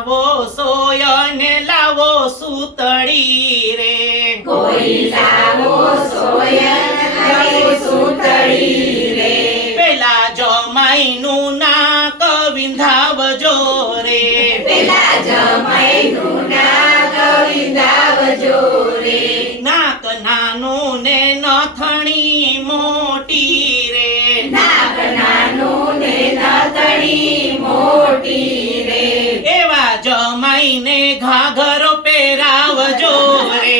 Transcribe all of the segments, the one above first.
લાવો સોય ને લાવો સૂતળી રે કોઈ લાવો સોય લાવો સૂતળી રે પેલા જમાઈનું નાક વિંધાવજો રે પેલા જમાઈનું નાક વિંધાવજો રે નાક નાનું ને નથણી મોટી રે નાક નાનું ને નથણી મોટી રે એવા જમાઈને ઘાઘરો પહેરાવજો રે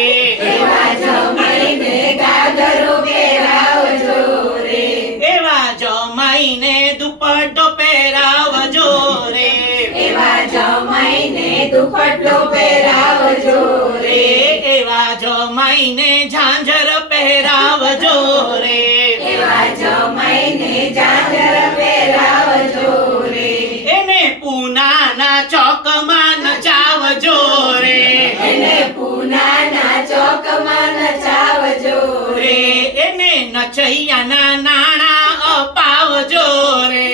એવા જમાઈને ઘાઘરો પહેરાવજો રે એવા જમાઈને દુપટ્ટો પહેરાવજો રે એવા જમાઈને દુપટ્ટો પહેરાવજો રે એવા જમાઈને ઝાંઝર પહેરાવજો રે એવા જમાઈને ઝાંઝર પહેરાવજો રે એને પૂનાના ચોકમાં નચાવજો રે એને પૂનાના ચોકમાં નચાવજો રે એને નચૈયાના નાણાં અપાવજો રે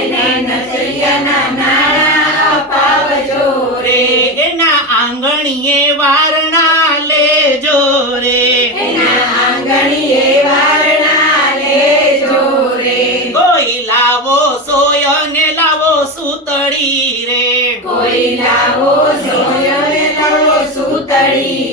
એને નચૈયાના નાણાં અપાવજો રે એના આંગણીએ વારણા લેજો રે એના આંગણીએ વારણા લેજો રે કોઈ લાવો સોય ને લાવો સૂતળી રે કોઈ લાવો સોય ને લાવો સૂતળી